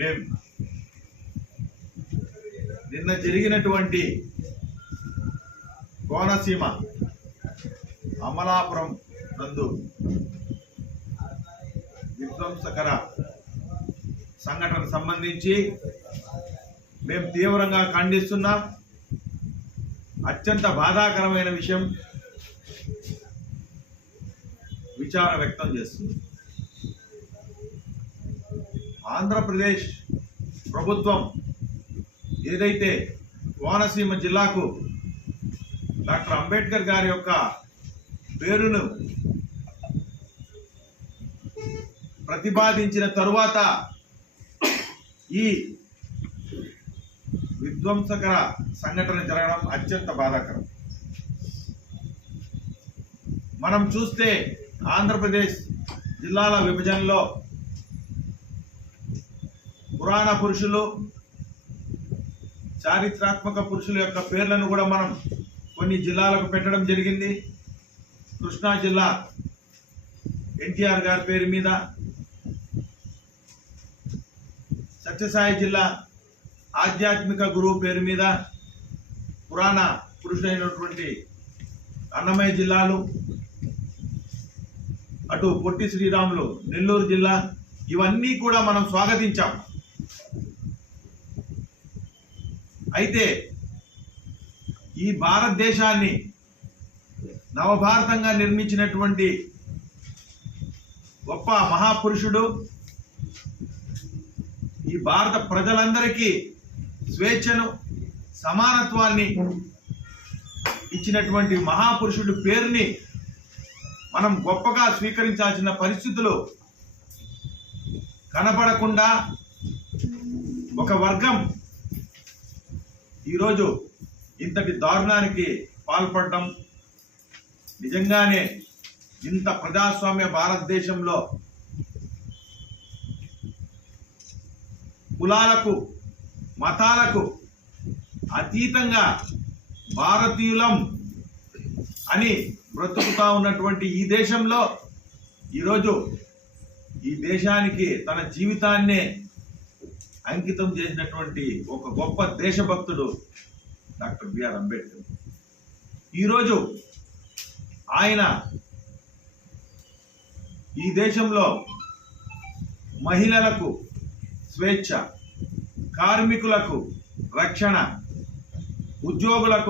మేము నిన్న జరిగినటువంటి కోనసీమ అమలాపురం నందు విధ్వంసకర సంఘటన సంబంధించి మేము తీవ్రంగా ఖండిస్తున్నాం. అత్యంత బాధాకరమైన విషయం విచారం వ్యక్తం చేస్తుంది. ఆంధ్రప్రదేశ్ ప్రభుత్వం ఏదైతే కోనసీమ జిల్లాకు డాక్టర్ అంబేద్కర్ గారి యొక్క పేరును ప్రతిపాదించిన తరువాత ఈ విధ్వంసకర సంఘటన జరగడం అత్యంత బాధాకరం. మనం చూస్తే ఆంధ్రప్రదేశ్ జిల్లాల విభజనలో పురాణ పురుషులు, చారిత్రాత్మక పురుషుల యొక్క పేర్లను కూడా మనం కొన్ని జిల్లాలకు పెట్టడం జరిగింది. కృష్ణా జిల్లా ఎన్టీఆర్ గారి పేరు మీద, సత్యసాయి జిల్లా ఆధ్యాత్మిక గురువు పేరు మీద, పురాణ పురుషులైనటువంటి అన్నమయ్య జిల్లాలు, అటు పొట్టి శ్రీరాములు నెల్లూరు జిల్లా, ఇవన్నీ కూడా మనం స్వాగతించాం. అయితే ఈ భారతదేశాన్ని నవభారతంగా నిర్మించినటువంటి గొప్ప మహాపురుషుడు, ఈ భారత ప్రజలందరికీ స్వేచ్ఛను, సమానత్వాన్ని ఇచ్చినటువంటి మహాపురుషుడి పేరుని మనం గొప్పగా స్వీకరించాల్సిన పరిస్థితులు కనపడకుండా ఒక వర్గం ఈరోజు ఇంతటి దారుణానికి పాల్పడడం నిజంగానే ఇంత ప్రజాస్వామ్య భారతదేశంలో కులాలకు, మతాలకు అతీతంగా భారతీయులం అని బ్రతుకుతా ఉన్నటువంటి ఈ దేశంలో ఈరోజు ఈ దేశానికి తన జీవితాన్నే అంకితం చేసినటువంటి ఒక గొప్ప దేశభక్తుడు డాక్టర్ బిఆర్ అంబేద్కర్. ఈరోజు ఆయన ఈ దేశంలో మహిళలకు స్వేచ్ఛ, కార్మికులకు రక్షణ, ఉద్యోగులకు